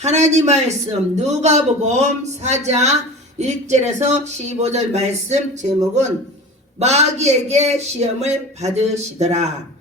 하나님 말씀 누가복음 4장 1절에서 15절 말씀 제목은 마귀에게 시험을 받으시더라.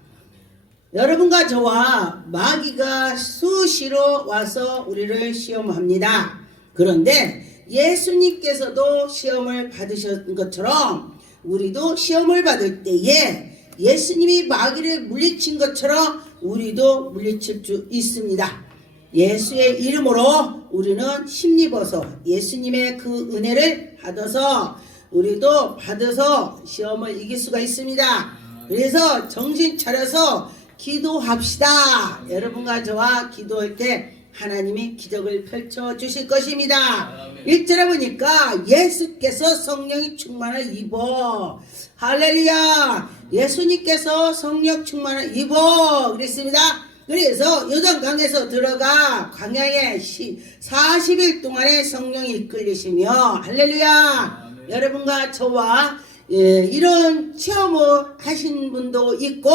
여러분과 저와 마귀가 수시로 와서 우리를 시험합니다. 그런데 예수님께서도 시험을 받으신 것처럼 우리도 시험을 받을 때에 예수님이 마귀를 물리친 것처럼 우리도 물리칠 수 있습니다. 예수의 이름으로 우리는 힘입어서 예수님의 그 은혜를 받아서 우리도 받아서 시험을 이길 수가 있습니다. 그래서 정신 차려서 기도합시다. 여러분과 저와 기도할 때 하나님이 기적을 펼쳐 주실 것입니다. 1절에 보니까 예수께서 성령이 충만을 입어, 할렐루야, 예수님께서 성령 충만을 입어 그랬습니다. 그래서 요단강에서 들어가 광야에 40일 동안의 성령이 이끌리시며, 할렐루야, 여러분과 저와 이런 체험을 하신 분도 있고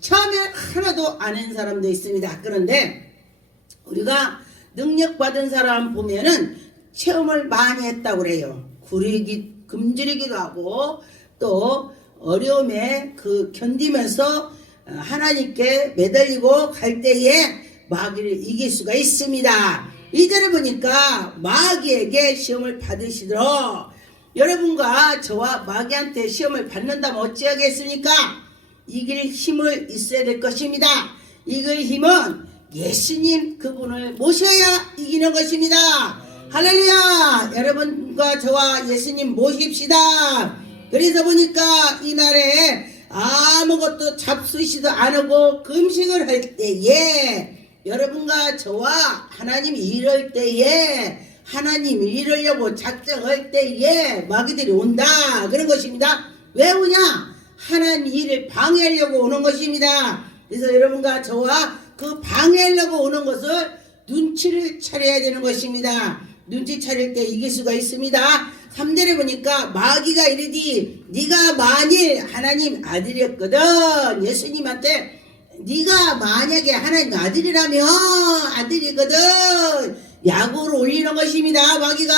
처음에 하나도 아는 사람도 있습니다. 그런데 우리가 능력받은 사람 보면은 체험을 많이 했다고 그래요. 굶주리기도 하고 또 어려움에 견디면서 하나님께 매달리고 갈 때에 마귀를 이길 수가 있습니다. 2절에 보니까 마귀에게 시험을 받으시도록, 여러분과 저와 마귀한테 시험을 받는다면 어찌하겠습니까? 이길 힘을 있어야 될 것입니다. 이길 힘은 예수님 그분을 모셔야 이기는 것입니다. 할렐루야, 여러분과 저와 예수님 모십시다. 그래서 보니까 이날에 아무것도 잡수시도 않고 금식을 할 때에 여러분과 저와 하나님이 이럴 때에 하나님이 이러려고 작정할 때에 마귀들이 온다 그런 것입니다. 왜 오냐? 하나님 일을 방해하려고 오는 것입니다. 그래서 여러분과 저와 그 방해하려고 오는 것을 눈치를 차려야 되는 것입니다. 눈치 차릴 때 이길 수가 있습니다. 3절에 보니까 마귀가 이르디 네가 만일 하나님 아들이었거든, 예수님한테 네가 만약에 하나님 아들이라면, 아들이거든, 야구를 올리는 것입니다. 마귀가.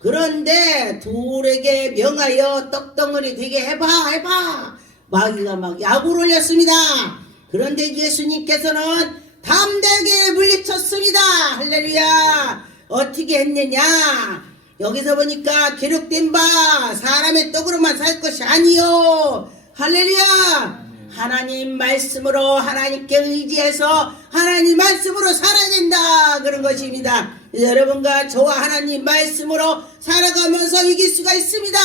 그런데 둘에게 명하여 떡덩어리 되게 해봐. 마귀가 막 야구를 올렸습니다. 그런데 예수님께서는 담대하게 물리쳤습니다. 할렐루야. 어떻게 했느냐? 여기서 보니까 기록된 바 사람의 떡으로만 살 것이 아니요, 할렐루야, 하나님 말씀으로, 하나님께 의지해서 하나님 말씀으로 살아야 된다 그런 것입니다. 여러분과 저와 하나님 말씀으로 살아가면서 이길 수가 있습니다.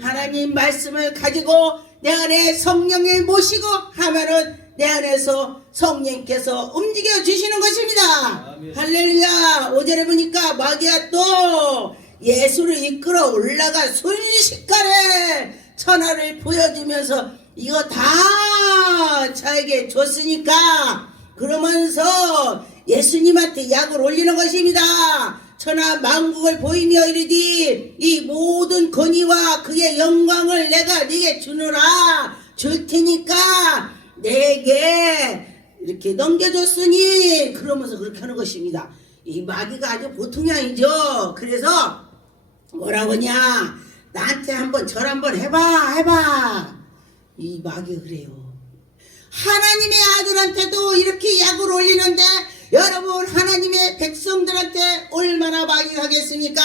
하나님 말씀을 가지고 내 안에 성령을 모시고 하면은 내 안에서 성령께서 움직여 주시는 것입니다. 할렐루야. 5절에 보니까 마귀가 또 예수를 이끌어 올라가 순식간에 천하를 보여주면서 이거 다 자에게 줬으니까 그러면서 예수님한테 약을 올리는 것입니다. 천하 만국을 보이며 이르디 이 모든 권위와 그의 영광을 내가 네게 주노라, 줄 테니까 내게 이렇게 넘겨줬으니, 그러면서 그렇게 하는 것입니다. 이 마귀가 아주 보통이 아니죠. 그래서 뭐라고 하냐, 나한테 한번 절 한번 해봐. 이 마귀가 그래요. 하나님의 아들한테도 이렇게 약을 올리는데 여러분 하나님의 백성들한테 얼마나 마귀가 하겠습니까?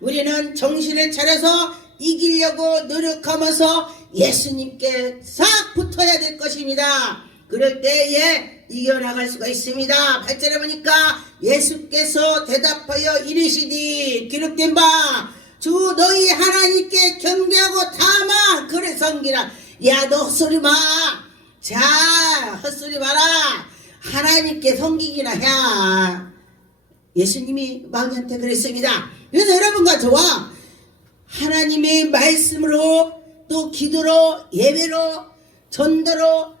우리는 정신을 차려서 이기려고 노력하면서 예수님께 싹 붙어야 될 것입니다. 그럴 때에 이겨나갈 수가 있습니다. 8절에 보니까 예수께서 대답하여 이르시니 기록된 바 주 너희 하나님께 경배하고 다만 그를 섬기라. 야, 너 헛소리 마. 자, 헛소리 마라. 하나님께 섬기기나 해. 예수님이 마귀한테 그랬습니다. 그래서 여러분과 저와 하나님의 말씀으로 또 기도로 예배로 전도로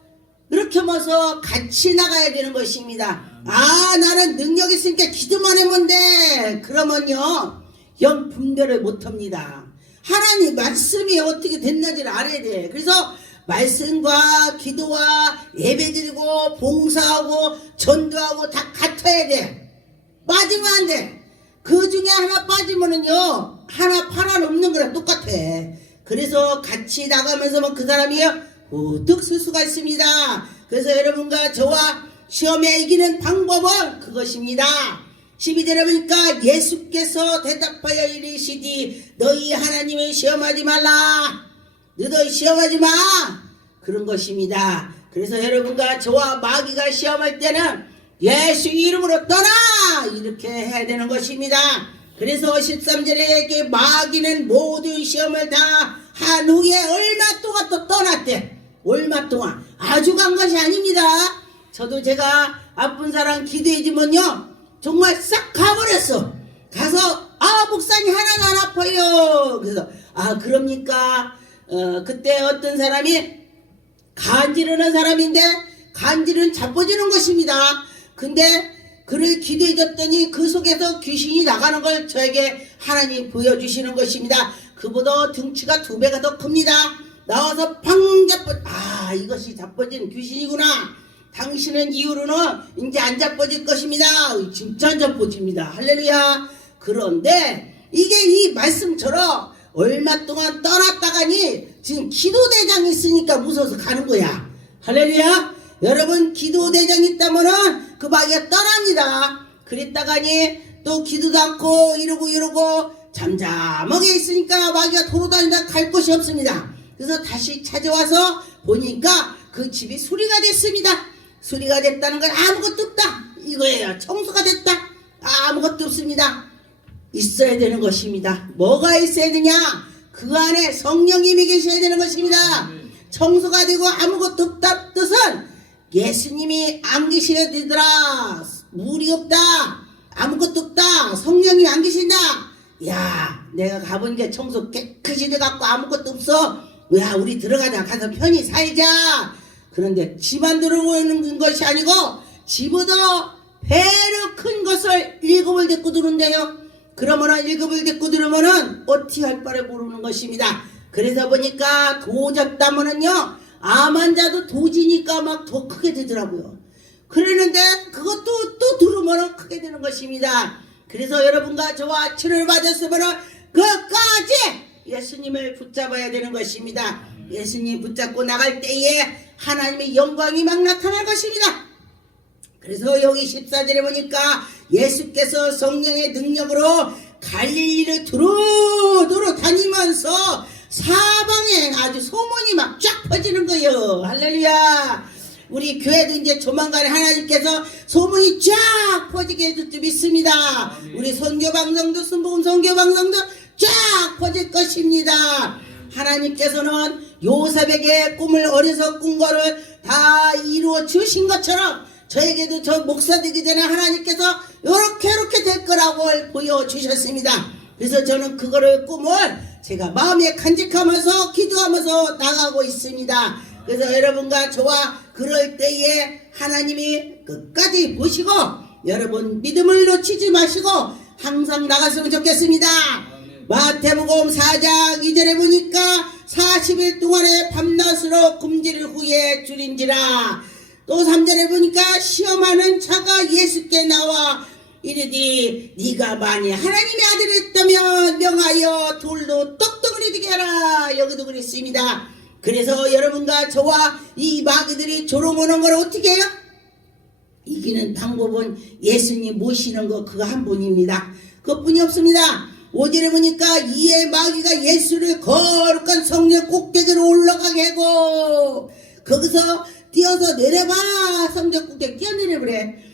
그렇게 하면서 같이 나가야 되는 것입니다. 나는 능력이 있으니까 기도만 하면 돼. 그러면요 영 분별을 못합니다. 하나님 말씀이 어떻게 됐는지를 알아야 돼. 그래서 말씀과 기도와 예배드리고 봉사하고 전도하고 다 같아야 돼. 빠지면 안 돼. 그 중에 하나 빠지면은요, 하나 팔아넘는 거랑 똑같아. 그래서 같이 나가면서 그 사람이요, 우뚝 쓸 수가 있습니다. 그래서 여러분과 저와 시험에 이기는 방법은 그것입니다. 12절에 보니까 예수께서 대답하여 이르시되 너희 하나님을 시험하지 말라. 너희 시험하지 마. 그런 것입니다. 그래서 여러분과 저와 마귀가 시험할 때는 예수 이름으로 떠나! 이렇게 해야 되는 것입니다. 그래서 13절에 마귀는 모든 시험을 다 한 후에 얼마 동안 또 떠났대. 얼마 동안. 아주 간 것이 아닙니다. 저도 제가 아픈 사람 기도해주면요, 정말 싹 가버렸어. 가서 목사님 하나도 안 아파요. 그래서 그럽니까? 그때 어떤 사람이 간지르는 사람인데 간질은 자빠지는 것입니다. 근데 그를 기도해줬더니 그 속에서 귀신이 나가는 걸 저에게 하나님 보여주시는 것입니다. 그보다 등치가 2배가 더 큽니다. 나와서 팡 자빠, 이것이 자빠진 귀신이구나. 당신은 이후로는 이제 안 자빠질 것입니다. 진짜 안 자빠집니다. 할렐루야. 그런데 이게 이 말씀처럼 얼마 동안 떠났다가니 지금 기도대장이 있으니까 무서워서 가는 거야. 할렐루야. 여러분 기도대장이 있다면은 그 마귀가 떠납니다. 그랬다가니 또 기도도 않고 이러고 잠잠하게 있으니까 마귀가 돌아다니다 갈 곳이 없습니다. 그래서 다시 찾아와서 보니까 그 집이 수리가 됐습니다. 수리가 됐다는 건 아무것도 없다 이거예요. 청소가 됐다 아무것도 없습니다. 있어야 되는 것입니다. 뭐가 있어야 되냐? 그 안에 성령님이 계셔야 되는 것입니다. 청소가 되고 아무것도 없다 뜻은 예수님이 안 계셔야 되더라. 물이 없다. 아무것도 없다. 성령이 안 계신다. 야, 내가 가보니까 청소 깨끗이 돼갖고 아무것도 없어. 야, 우리 들어가자. 가서 편히 살자. 그런데 집안 들어오는 것이 아니고 집보다 배로 큰 것을 7을 데리고 들어온대요. 그러면은 7을 데리고 들어오면은 어떻게 할 바를 모르는 것입니다. 그래서 보니까 도잡다면은요, 암 환자도 도지니까 막 더 크게 되더라고요. 그러는데 그것도 또 들으면은 크게 되는 것입니다. 그래서 여러분과 저와 치료를 받았으면은 끝까지 예수님을 붙잡아야 되는 것입니다. 예수님 붙잡고 나갈 때에 하나님의 영광이 막 나타날 것입니다. 그래서 여기 14절에 보니까 예수께서 성령의 능력으로 갈릴리를 두루두루 다니면서 사방에 아주 소문이 막 쫙 퍼지는 거예요. 할렐루야. 우리 교회도 이제 조만간에 하나님께서 소문이 쫙 퍼지게 해줄 줄 믿습니다. 우리 선교방송도 순복음 선교방송도 쫙 퍼질 것입니다. 하나님께서는 요셉에게 꿈을 어려서 꾼 거를 다 이루어 주신 것처럼 저에게도 저 목사 되기 전에 하나님께서 이렇게 될 거라고 보여주셨습니다. 그래서 저는 그거를 꿈을 제가 마음에 간직하면서 기도하면서 나가고 있습니다. 그래서 여러분과 저와 그럴 때에 하나님이 끝까지 보시고 여러분 믿음을 놓치지 마시고 항상 나갔으면 좋겠습니다. 마태복음 4장 2절에 보니까 40일 동안에 밤낮으로 굶주릴 후에 줄인지라. 또 3절에 보니까 시험하는 자가 예수께 나와 이르되 네가 만일 하나님의 아들이었다면 명하여 돌로 떡덩어리 되게 하라. 여기도 그랬습니다. 그래서 여러분과 저와 이 마귀들이 조롱하는 걸 어떻게 해요? 이기는 방법은 예수님 모시는 거 그거 한 분입니다. 그것뿐이 없습니다. 5절에 보니까 이에 마귀가 예수를 거룩한 성령 꼭대기로 올라가게 하고 거기서 뛰어서 내려봐. 성전 꼭대기 뛰어내려버려.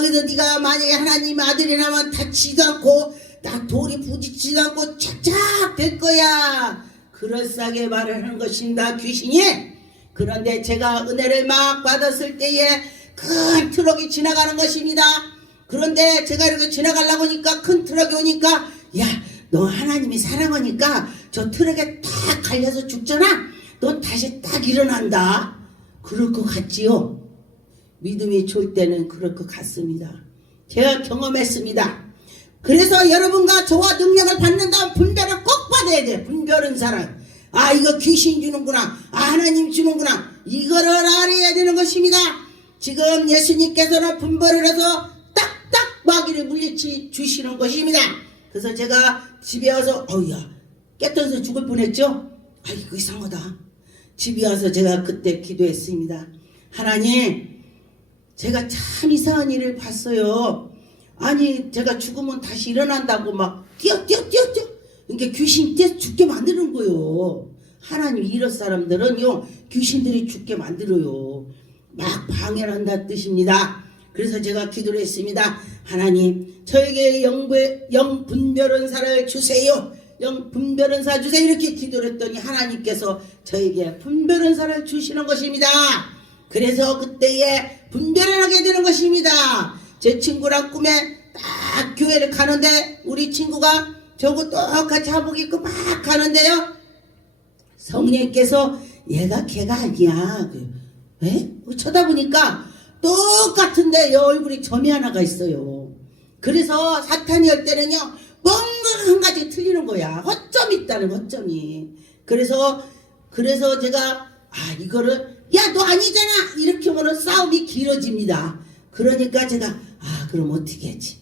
그래서 네가 만약에 하나님 아들이라면 다치지도 않고 나 돌이 부딪히지도 않고 착착 될 거야. 그럴싸하게 말하는 것입니다. 귀신이. 그런데 제가 은혜를 막 받았을 때에 큰 트럭이 지나가는 것입니다. 그런데 제가 이렇게 지나가려고 하니까 큰 트럭이 오니까 야, 너 하나님이 사랑하니까 저 트럭에 딱 갈려서 죽잖아. 너 다시 딱 일어난다. 그럴 것 같지요? 믿음이 좋을 때는 그럴 것 같습니다. 제가 경험했습니다. 그래서 여러분과 저와 능력을 받는다면 분별을 꼭 받아야 돼. 분별은 사람. 이거 귀신 주는구나. 하나님 주는구나. 이거를 알아야 되는 것입니다. 지금 예수님께서는 분별을 해서 딱딱 마귀를 물리치 주시는 것입니다. 그래서 제가 집에 와서 어우야 깨떠서 죽을 뻔했죠. 아이고 이상하다. 집에 와서 제가 그때 기도했습니다. 하나님, 제가 참 이상한 일을 봤어요. 아니 제가 죽으면 다시 일어난다고 막 뛰어 이렇게 귀신 뛰어 죽게 만드는 거요. 하나님, 이런 사람들은요 귀신들이 죽게 만들어요. 막 방해를 한다는 뜻입니다. 그래서 제가 기도를 했습니다. 하나님, 저에게 영 분별은사를 주세요. 영 분별은사 주세요. 이렇게 기도를 했더니 하나님께서 저에게 분별은사를 주시는 것입니다. 그래서 그때에 분별을 하게 되는 것입니다. 제 친구랑 꿈에 딱 교회를 가는데 우리 친구가 저거 똑같이 하복 입고 막 가는데요, 성령께서 얘가 걔가 아니야. 왜? 쳐다보니까 똑같은데 얼굴이 점이 하나가 있어요. 그래서 사탄이 할 때는요 뭔가 한 가지 틀리는 거야. 허점이 있다는 허점이. 그래서 제가 이거를 야 너 아니잖아 이렇게 하면 싸움이 길어집니다. 그러니까 제가 그럼 어떻게 하지?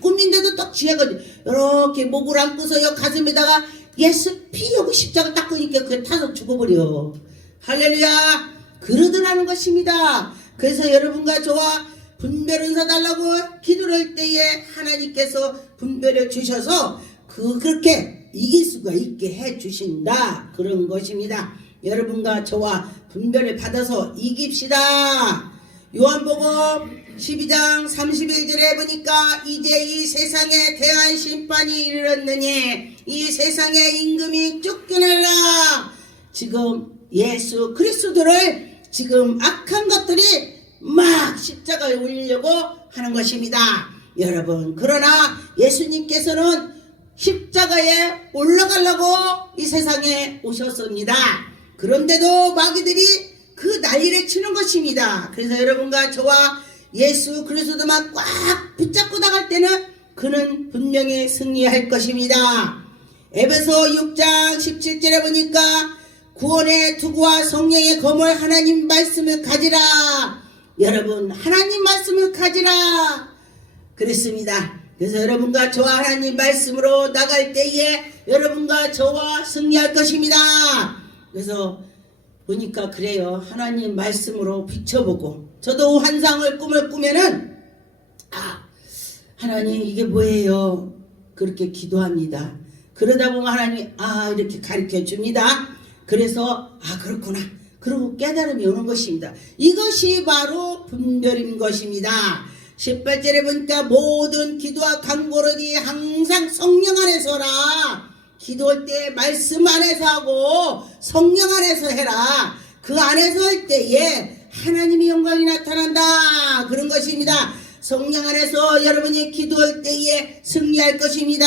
꿈인데도 딱 지혜가지고 이렇게 목을 안고서요 가슴에다가 예수 피 여기 십자가 딱 끄니까 그게 타서 죽어버려. 할렐루야. 그러더라는 것입니다. 그래서 여러분과 저와 분별은사 달라고 기도를 할 때에 하나님께서 분별을 주셔서 그렇게 이길 수가 있게 해주신다, 그런 것입니다. 여러분과 저와 분별을 받아서 이깁시다. 요한복음 12장 31절에 보니까 이제 이 세상에 대한 심판이 이르렀느니 이 세상의 임금이 쫓겨나라. 지금 예수 그리스도를 지금 악한 것들이 막 십자가에 올리려고 하는 것입니다. 여러분, 그러나 예수님께서는 십자가에 올라가려고 이 세상에 오셨습니다. 그런데도 마귀들이 그 난리를 치는 것입니다. 그래서 여러분과 저와 예수 그리스도만 꽉 붙잡고 나갈 때는 그는 분명히 승리할 것입니다. 에베소 6장 17절에 보니까 구원의 투구와 성령의 검을 하나님 말씀을 가지라. 여러분, 하나님 말씀을 가지라 그랬습니다. 그래서 여러분과 저와 하나님 말씀으로 나갈 때에 여러분과 저와 승리할 것입니다. 그래서 보니까 그래요. 하나님 말씀으로 비춰보고, 저도 환상을 꿈을 꾸면은 하나님 이게 뭐예요? 그렇게 기도합니다. 그러다 보면 하나님이 이렇게 가르쳐 줍니다. 그래서 그렇구나. 그리고 깨달음이 오는 것입니다. 이것이 바로 분별인 것입니다. 18절에 보니까 모든 기도와 간구를 항상 성령 안에서 하라. 기도할 때 말씀 안에서 하고 성령 안에서 해라. 그 안에서 할 때에 하나님의 영광이 나타난다, 그런 것입니다. 성령 안에서 여러분이 기도할 때에 승리할 것입니다.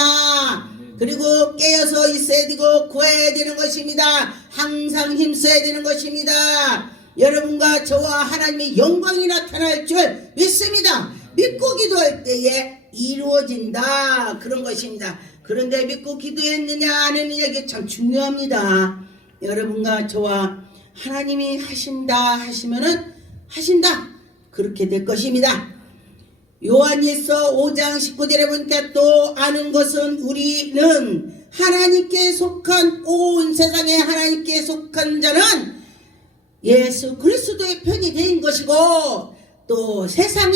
그리고 깨어서 있어야 되고 구해야 되는 것입니다. 항상 힘써야 되는 것입니다. 여러분과 저와 하나님의 영광이 나타날 줄 믿습니다. 믿고 기도할 때에 이루어진다, 그런 것입니다. 그런데 믿고 기도했느냐 안 했느냐 이게 참 중요합니다. 여러분과 저와 하나님이 하신다 하시면은 하신다, 그렇게 될 것입니다. 요한일서 5장 19절에 보니까 또 아는 것은 우리는 하나님께 속한, 온 세상에 하나님께 속한 자는 예수 그리스도의 편이 된 것이고, 또 세상에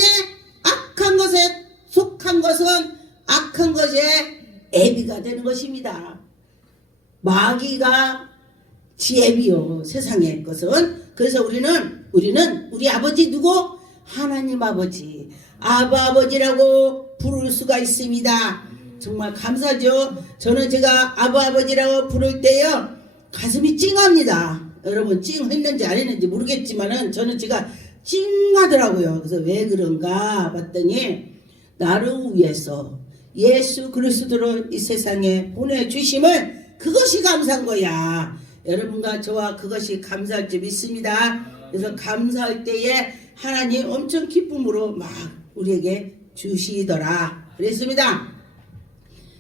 악한 것에 속한 것은 악한 것에 애비가 되는 것입니다. 마귀가 지애비요, 세상의 것은. 그래서 우리는 우리 아버지 누구? 하나님 아버지, 아버지라고 부를 수가 있습니다. 정말 감사죠. 저는 제가 아버지라고 부를 때요 가슴이 찡합니다. 여러분, 찡했는지 안 했는지 모르겠지만은 저는 제가 찡하더라고요. 그래서 왜 그런가 봤더니 나를 위해서 예수 그리스도를 이 세상에 보내주심을, 그것이 감사한 거야. 여러분과 저와 그것이 감사할 줄 믿습니다. 그래서 감사할 때에 하나님 엄청 기쁨으로 막 우리에게 주시더라 그랬습니다.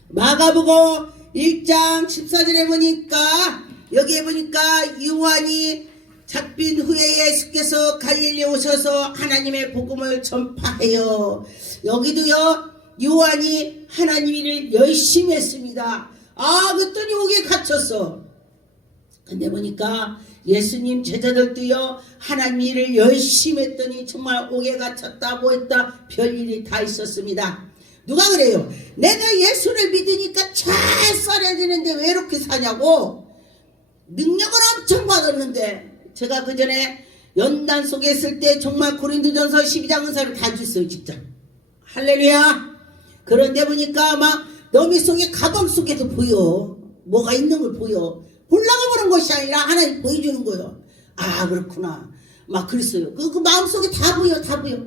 마가복음 1장 14절에 보니까, 여기에 보니까 요한이 잡힌 후에 예수께서 갈릴리에 오셔서 하나님의 복음을 전파해요. 여기도요, 요한이 하나님 일을 열심히 했습니다. 그랬더니 옥에 갇혔어. 근데 보니까 예수님 제자들도요, 하나님 일을 열심히 했더니 정말 옥에 갇혔다 뭐했다 별일이 다 있었습니다. 누가 그래요? 내가 예수를 믿으니까 잘 살아야 되는데 왜 이렇게 사냐고. 능력을 엄청 받았는데, 제가 그 전에 연단 속에 있을 때 정말 고린도전서 12장 은사를 다 줬어요. 진짜 할렐루야. 그런데 보니까 막 너미 속에 가방 속에도 보여. 뭐가 있는 걸 보여. 보려고 보는 것이 아니라 하나님 보여주는 거예요. 그렇구나 막 그랬어요. 그 마음속에 다 보여. 다 보여.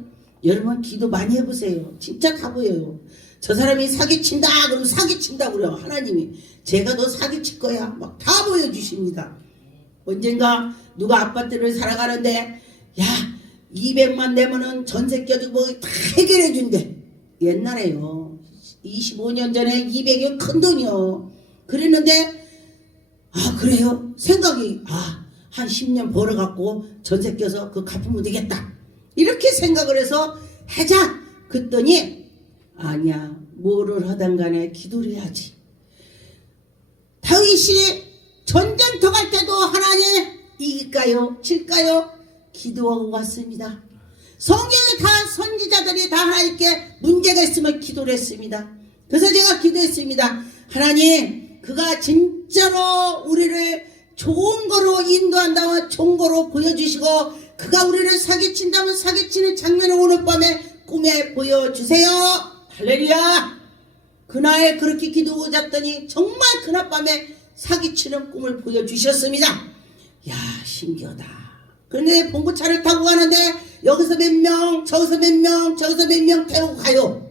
여러분 기도 많이 해보세요. 진짜 다 보여요. 저 사람이 사기친다 그러면 사기친다 그래요. 하나님이 제가 너 사기칠 거야 막 다 보여주십니다. 언젠가 누가 아파트를 살아가는데 200만 내면은 전세 껴주고 다 해결해 준대. 옛날에요. 25년 전에 200이 큰 돈이요. 그랬는데 그래요? 생각이 한 10년 벌어갖고 전세 껴서 그거 갚으면 되겠다. 이렇게 생각을 해서 하자. 그랬더니 아니야. 뭐를 하든 간에 기도를 해야지. 다윗이 전쟁터 갈 때도 하나님 이길까요? 질까요? 기도하고 왔습니다. 성경에 다 선지자들이 다 하나님께 문제가 있으면 기도를 했습니다. 그래서 제가 기도했습니다. 하나님 그가 진짜로 우리를 좋은 거로 인도한다면 좋은 거로 보여주시고 그가 우리를 사기친다면 사기치는 장면을 오늘 밤에 꿈에 보여주세요. 할렐루야. 그날 그렇게 기도하고 잤더니 정말 그날 밤에 사기치는 꿈을 보여주셨습니다. 신기하다. 그런데 봉고차를 타고 가는데 여기서 몇 명 저기서 몇 명 저기서 몇 명 태우고 가요.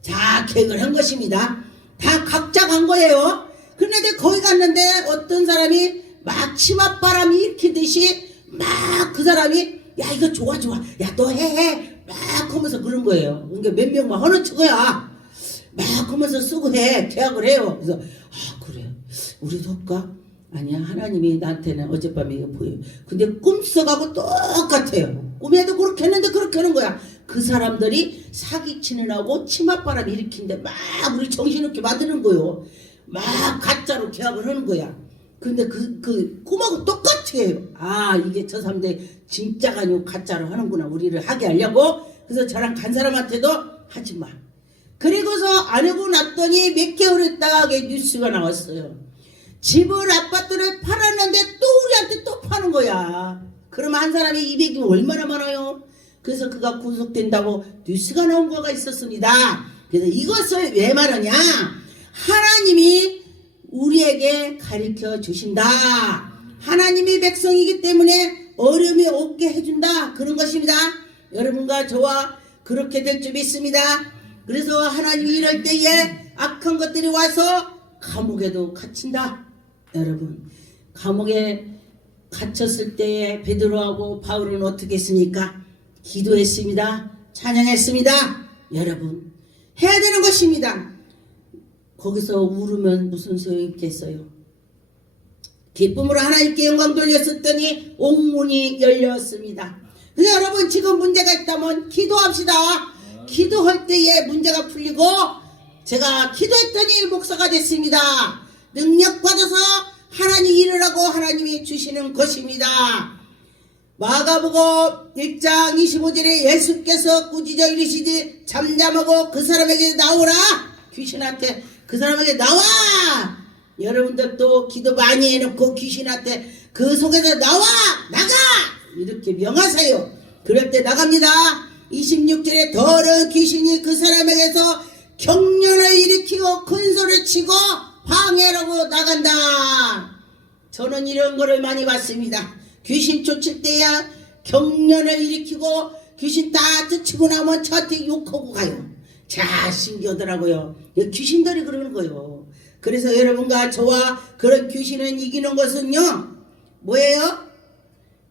자, 계획을 한 것입니다. 다 각자 간 거예요. 그런데 거기 갔는데 어떤 사람이 막 치맛바람이 일으키듯이 막 그 사람이 이거 좋아 야 너 해 막 하면서 그런 거예요. 그러니까 몇 명만 하는 척이야. 막 하면서 쓰고 계약을 해요. 그래서 그래 우리도 할까? 아니야, 하나님이 나한테는 어젯밤에 이거 보여요. 근데 꿈속하고 똑같아요. 꿈에도 그렇게 했는데 그렇게 하는 거야. 그 사람들이 사기치는 하고 치맛바람 일으키는데 막 우리 정신없게 만드는 거예요. 막 가짜로 계약을 하는 거야. 근데 그 꿈하고 똑같아요. 이게 저 사람들 진짜가 아니고 가짜로 하는구나. 우리를 하게 하려고. 그래서 저랑 간 사람한테도 하지 마. 그리고서 안 하고 났더니 몇 개월 있다가 뉴스가 나왔어요. 집을 아파트를 팔았는데 또 우리한테 또 파는 거야. 그러면 한 사람이 200이면 얼마나 많아요? 그래서 그가 구속된다고 뉴스가 나온 거가 있었습니다. 그래서 이것을 왜 말하냐? 하나님이 우리에게 가르쳐 주신다. 하나님이 백성이기 때문에 어려움이 없게 해준다. 그런 것입니다. 여러분과 저와 그렇게 될 줄 믿습니다. 그래서 하나님이 이럴 때에 악한 것들이 와서 감옥에도 갇힌다. 여러분, 감옥에 갇혔을 때에 베드로하고 바울은 어떻게 했습니까? 기도했습니다. 찬양했습니다. 여러분, 해야 되는 것입니다. 거기서 울으면 무슨 소용이 있겠어요? 기쁨으로 하나님께 영광 돌렸었더니 옥문이 열렸습니다. 그래서 여러분 지금 문제가 있다면 기도합시다. 기도할 때에 문제가 풀리고 제가 기도했더니 목사가 됐습니다. 능력 받아서 하나님 일을 하고 하나님이 주시는 것입니다. 마가복음 1장 25절에 예수께서 꾸짖어 이르시되 잠잠하고 그 사람에게 나오라. 귀신한테 그 사람에게 나와. 여러분들도 기도 많이 해놓고 귀신한테 그 속에서 나와 나가 이렇게 명하세요. 그럴 때 나갑니다. 26절에 더러운 귀신이 그 사람에게서 경련을 일으키고 큰 소리를 치고 방해하고 나간다. 저는 이런 거를 많이 봤습니다. 귀신 쫓을 때야 경련을 일으키고 귀신 다 쫓고 나면 저한테 욕하고 가요. 자, 신기하더라고요. 귀신들이 그러는 거예요. 그래서 여러분과 저와 그런 귀신을 이기는 것은요, 뭐예요?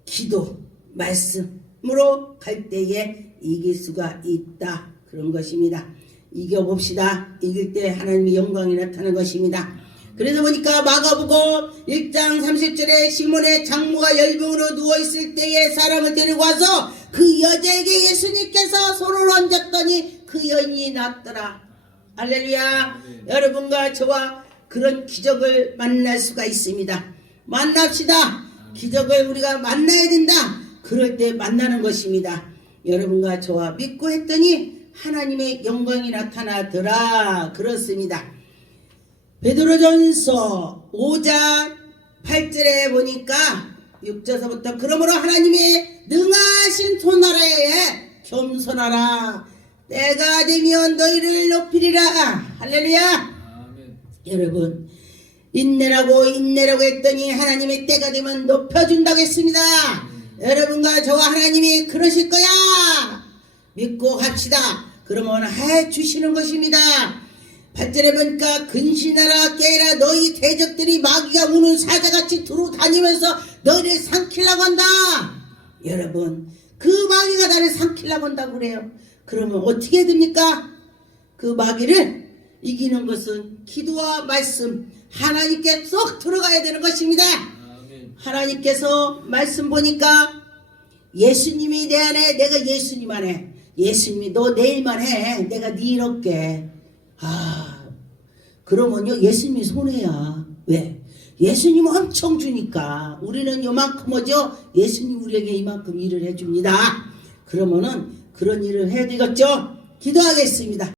기도, 말씀으로 갈 때에 이길 수가 있다. 그런 것입니다. 이겨봅시다. 이길 때 하나님의 영광이 나타나는 것입니다. 그래서 보니까 마가복음 1장 30절에 시몬의 장모가 열병으로 누워있을 때에 사람을 데리고 와서 그 여자에게 예수님께서 손을 얹었더니 그 여인이 낫더라. 할렐루야. 여러분과 저와 그런 기적을 만날 수가 있습니다. 만납시다. 기적을 우리가 만나야 된다. 그럴 때 만나는 것입니다. 여러분과 저와 믿고 했더니 하나님의 영광이 나타나더라. 그렇습니다. 베드로전서 5장 8절에 보니까 6절서부터 그러므로 하나님의 능하신 손아래에 겸손하라. 때가 되면 너희를 높이리라. 할렐루야. 아멘. 여러분 인내라고 했더니 하나님의 때가 되면 높여준다고 했습니다. 여러분과 저와 하나님이 그러실 거야. 믿고 갑시다. 그러면 해주시는 것입니다. 8절에 보니까 근신하라 깨라 너희 대적들이 마귀가 우는 사자같이 두루 다니면서 너희를 삼키려고 한다. 여러분 그 마귀가 나를 삼키려고 한다고 그래요. 그러면 어떻게 해야 됩니까? 그 마귀를 이기는 것은 기도와 말씀 하나님께 쏙 들어가야 되는 것입니다. 아멘. 하나님께서 말씀 보니까 예수님이 내 안에 내가 예수님 안에 예수님이 너 내일만 해 내가 네 일 없게. 그러면요 예수님이 손해야. 왜? 예수님 엄청 주니까 우리는 요만큼 오죠. 예수님 우리에게 이만큼 일을 해줍니다. 그러면은 그런 일을 해야 되겠죠. 기도하겠습니다.